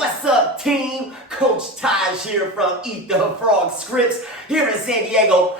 What's up, team? Coach Taj here from Frog Scripps here in San Diego,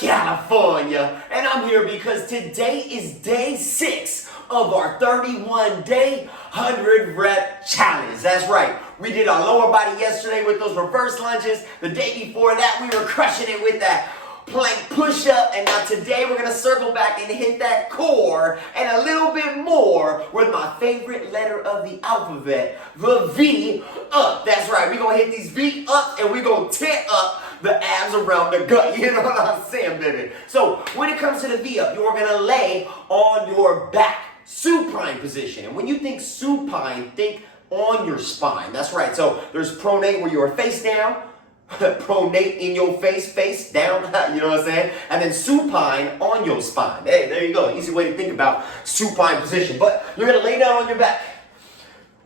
California. And I'm here because today is day 6 of our 31-day 100-rep challenge. That's right. We did our lower body yesterday with those reverse lunges. The day before that, we were crushing it with that plank push-up, and now today we're going to circle back and hit that core and a little bit more with my favorite letter of the alphabet, the V up. That's right, we're going to hit these V ups and we're going to tear up the abs around the gut. You know what I'm saying, baby? So when it comes to the V up, you're going to lay on your back, supine position. And when you think supine, think on your spine. That's right. So there's pronate where you are face down, pronate in your face down, you know what I'm saying? And then supine on your spine. Hey, there you go. Easy way to think about supine position. But you're going to lay down on your back.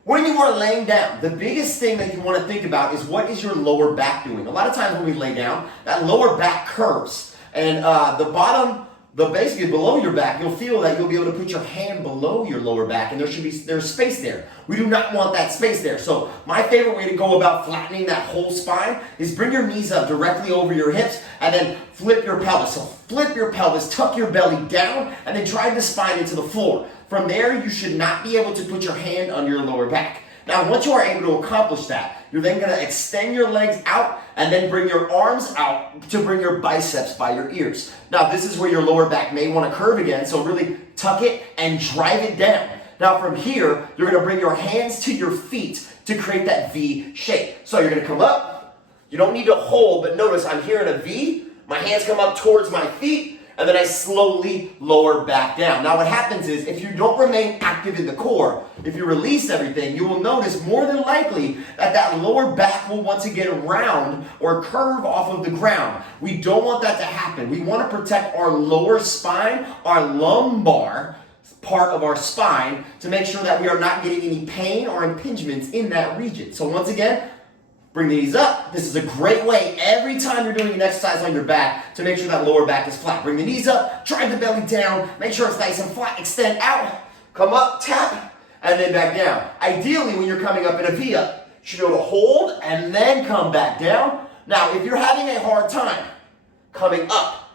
When you are laying down, the biggest thing that you want to think about is what is your lower back doing? A lot of times when we lay down, that lower back curves. And basically below your back, you'll feel that you'll be able to put your hand below your lower back, and there's space there. We do not want that space there. So my favorite way to go about flattening that whole spine is bring your knees up directly over your hips and then flip your pelvis. So flip your pelvis, tuck your belly down, and then drive the spine into the floor. From there, you should not be able to put your hand under your lower back. Now, once you are able to accomplish that, you're then going to extend your legs out and then bring your arms out to bring your biceps by your ears. Now, this is where your lower back may want to curve again, so really tuck it and drive it down. Now, from here, you're going to bring your hands to your feet to create that V shape. So you're going to come up. You don't need to hold, but notice I'm here in a V. My hands come up towards my feet, and then I slowly lower back down. Now what happens is, if you don't remain active in the core, if you release everything, you will notice more than likely that lower back will once again round or curve off of the ground. We don't want that to happen. We want to protect our lower spine, our lumbar part of our spine, to make sure that we are not getting any pain or impingements in that region. So once again, bring the knees up. This is a great way every time you're doing an exercise on your back to make sure that lower back is flat. Bring the knees up, drive the belly down, make sure it's nice and flat, extend out, come up, tap, and then back down. Ideally, when you're coming up in a V-up, you should be able to hold and then come back down. Now, if you're having a hard time coming up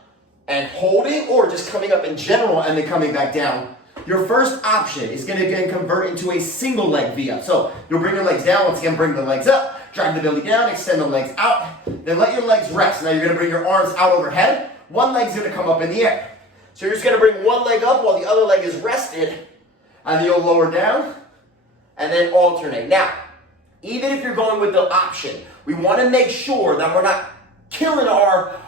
and holding, or just coming up in general and then coming back down, your first option is going to again convert into a single leg V-up. So you'll bring your legs down, once again bring the legs up, drive the belly down, extend the legs out, then let your legs rest. Now you're going to bring your arms out overhead. One leg's going to come up in the air. So you're just going to bring one leg up while the other leg is rested, and then you'll lower down and then alternate. Now, even if you're going with the option, we want to make sure that we're not killing our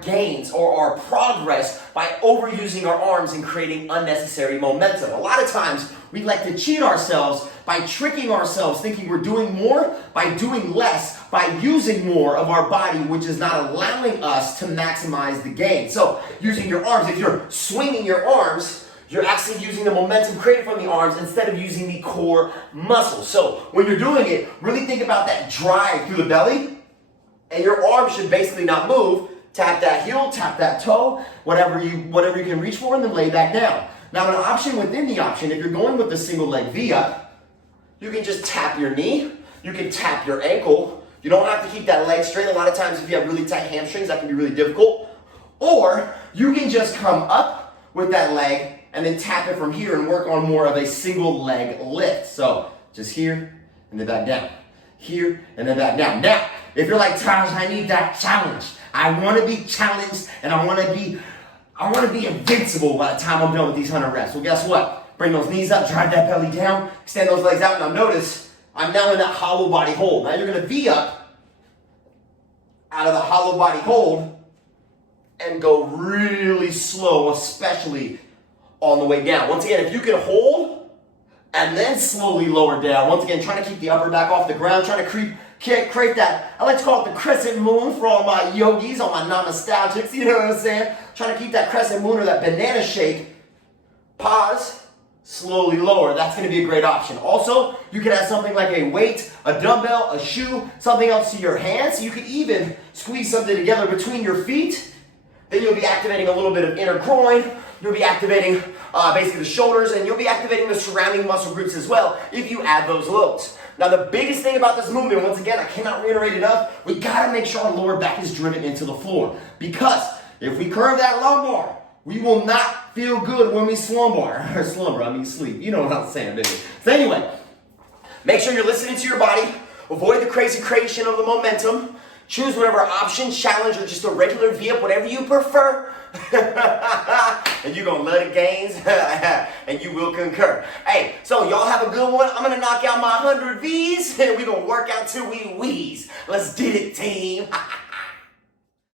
gains or our progress by overusing our arms and creating unnecessary momentum. A lot of times we like to cheat ourselves by tricking ourselves, thinking we're doing more by doing less, by using more of our body, which is not allowing us to maximize the gain. So using your arms, if you're swinging your arms, you're actually using the momentum created from the arms instead of using the core muscle. So when you're doing it, really think about that drive through the belly, and your arms should basically not move. Tap that heel, tap that toe, whatever you can reach for, and then lay that down. Now, an option within the option, if you're going with the single leg V-up, you can just tap your knee, you can tap your ankle. You don't have to keep that leg straight. A lot of times if you have really tight hamstrings, that can be really difficult. Or you can just come up with that leg and then tap it from here and work on more of a single leg lift. So just here and then back down. Here and then back down. Now, if you're like, Taj, I need that challenge. I want to be challenged, and I want to be invincible by the time I'm done with these 100 reps. Well, guess what? Bring those knees up, drive that belly down, extend those legs out. Now notice, I'm now in that hollow body hold. Now you're going to V up out of the hollow body hold and go really slow, especially on the way down. Once again, if you can hold and then slowly lower down, once again, trying to keep the upper back off the ground, trying to create that, I like to call it the crescent moon for all my yogis, all my non-nostalgics, you know what I'm saying? Trying to keep that crescent moon or that banana shape. Pause, slowly lower. That's going to be a great option. Also, you can add something like a weight, a dumbbell, a shoe, something else to your hands. You could even squeeze something together between your feet. Then you'll be activating a little bit of inner groin, you'll be activating basically the shoulders, and you'll be activating the surrounding muscle groups as well if you add those loads. Now the biggest thing about this movement, once again, I cannot reiterate enough, we gotta make sure our lower back is driven into the floor, because if we curve that lumbar, we will not feel good when we slumber. Or slumber, I mean sleep. You know what I'm saying, baby. So anyway, make sure you're listening to your body. Avoid the crazy creation of the momentum. Choose whatever option, challenge, or just a regular V-up, whatever you prefer. And you're going to love the gains, and you will concur. Hey, so y'all have a good one. I'm going to knock out my 100 Vs, and we're going to work out till we wheeze. Let's get it, team.